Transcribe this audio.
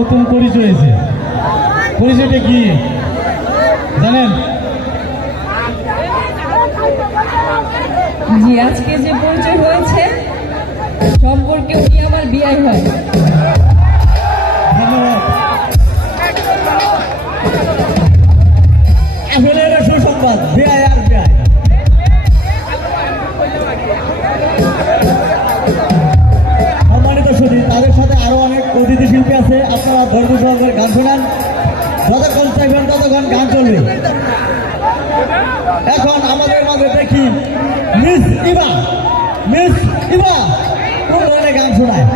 নতুন পরিচয় হয়েছে। পরিচয়টা কি জানেন? জি, আজকে যে পরিচয় হয়েছে সম্পর্কে উনি আমার বিয়ে হয়। ধন্যবাদ। আসলে এটা সুসংবাদ, বিআই আর বিআই। সম্মানিত সুধী, তাদের সাথে আরো অনেক অতিথি শিল্পী আছে। আপনারা ধৈর্য সহকারে গান শোনান, যতক্ষণ চাইবেন ততক্ষণ গান চলবে। এখন আমাদের মাঝে দেখি মিস ইভা কোন ধরনের গান শোনায়।